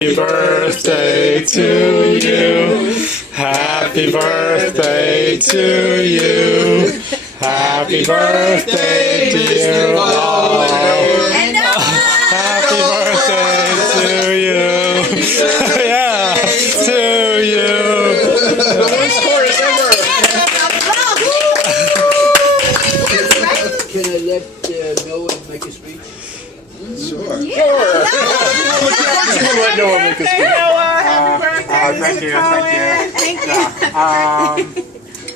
Happy birthday to you. Happy birthday to you. Happy birthday, dear Wals. Happy birthday to you. Yeah, to you. The worst chorus ever. Can I let Noah make a speech? Sure. Sure. Let Noah make a speech. Happy birthday, Thank you, Cohen. thank you.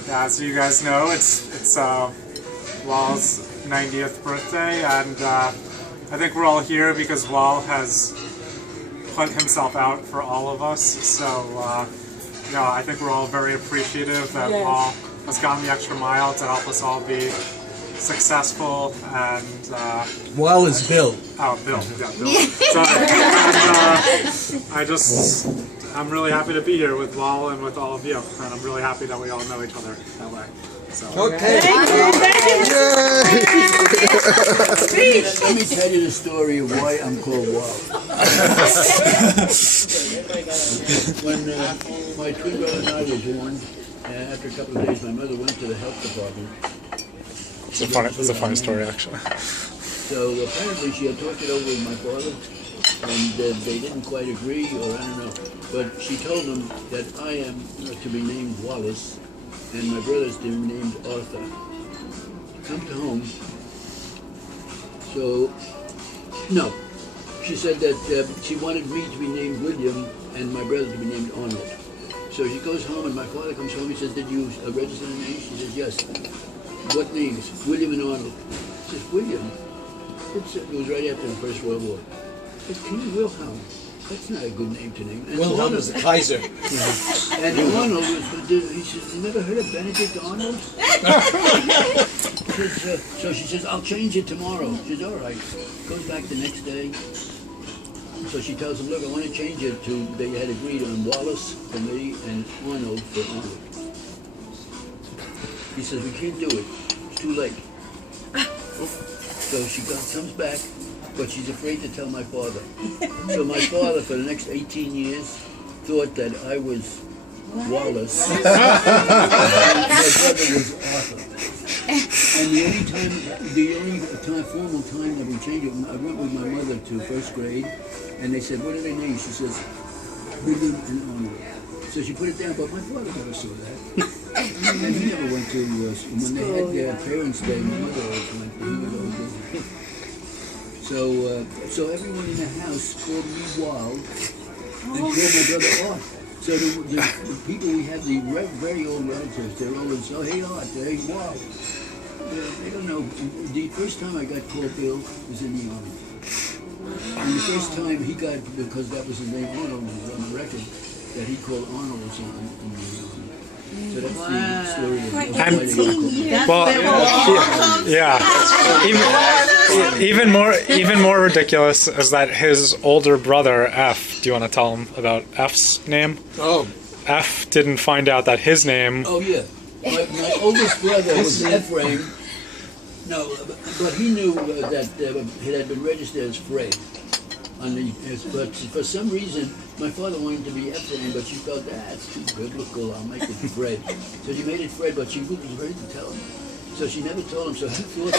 Yeah, so you guys know it's Wal's 90th birthday, and I think we're all here because Wal has put himself out for all of us. So yeah, I think we're all very appreciative that Wal has gone the extra mile to help us all be successful. And Wal is Bill. Oh, Bill. Yeah, Bill. Sorry. And I'm really happy to be here with Wal and with all of you, and I'm really happy that we all know each other that way. So. Okay. Let me tell you the story of why I'm called Wal. When my twin brother and I were born, after a couple of days, my mother went to the health department. It's a funny story, actually. So apparently she had talked it over with my father, and they didn't quite agree, or I don't know. But she told them that I am to be named Wallace, and my brother's to be named Arthur. Come to home. So, no. She said that she wanted me to be named William, and my brother to be named Arnold. So she goes home, and my father comes home. He says, "Did you register the name?" She says, "Yes." "What names?" "William and Arnold." He says, "William?" It was right after the First World War. It's King Wilhelm. That's not a good name to name. And Wilhelm is the Kaiser. And Arnold was, he says, "You never heard of Benedict Arnold?" So she says, "I'll change it tomorrow." She says, "All right." Goes back the next day. So she tells him, "Look, I want to change it to," they had agreed on Wallace for me and Arnold for Arnold. He says, "We can't do it. It's too late." So she comes back, but she's afraid to tell my father. So my father, for the next 18 years, thought that I was Wallace, and my brother was Arthur. And the only formal time that we changed it, I went with my mother to first grade, and they said, "What are their names?" She says, "William and Arnold." So she put it down, but my father never saw that. And he never went to, when they had their parents' day, my mother always went, he was always busy. So everyone in the house called me Wal, and called my brother Art. So the people we have, the very old relatives, they're always, "Oh, hey Art, hey Wal." They don't know. The first time I got called Bill was in the Army. And the first time he got, because that was his name, Arnold, was on the record, that he called Arnold was in the Army. So that's the story of why they got called. Well, yeah. Even more ridiculous is that his older brother F. Do you want to tell him about F's name? Oh. F didn't find out that his name. Oh yeah, my oldest brother was Ephraim. No, but he knew that it had been registered as Fred. But for some reason, my father wanted to be Ephraim, but she felt that's too biblical. I'll make it Fred. So she made it Fred, but she was ready to tell him. So she never told him. So he thought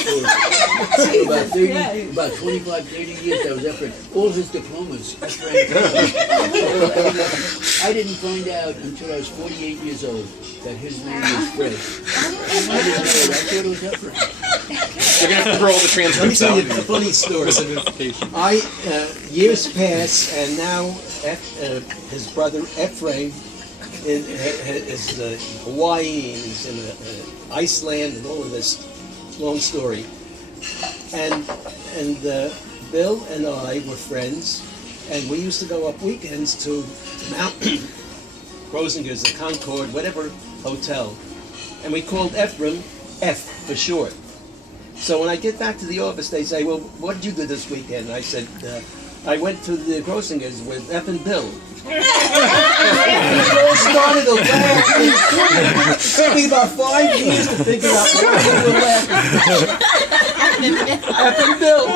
for about 25, 30 years that was Ephraim. All his diplomas, Ephraim. I didn't find out until I was 48 years old that his name was Fred. I didn't know it. I thought it was Ephraim. You're going to have to roll the transcripts out. Let me tell you a funny story. Years pass, and now his brother Ephraim is Hawaii, and he's in Iceland, and all of this long story. And Bill and I were friends, and we used to go up weekends to Mount Rosinger's, the Concord, whatever hotel, and we called Ephraim F for short. So when I get back to the office, they say, "Well, what did you do this weekend?" And I said, "I went to the Grossinger's with F and Bill." And it all started to laugh. It took me about 5 years to figure out why they were laughing. F and Bill.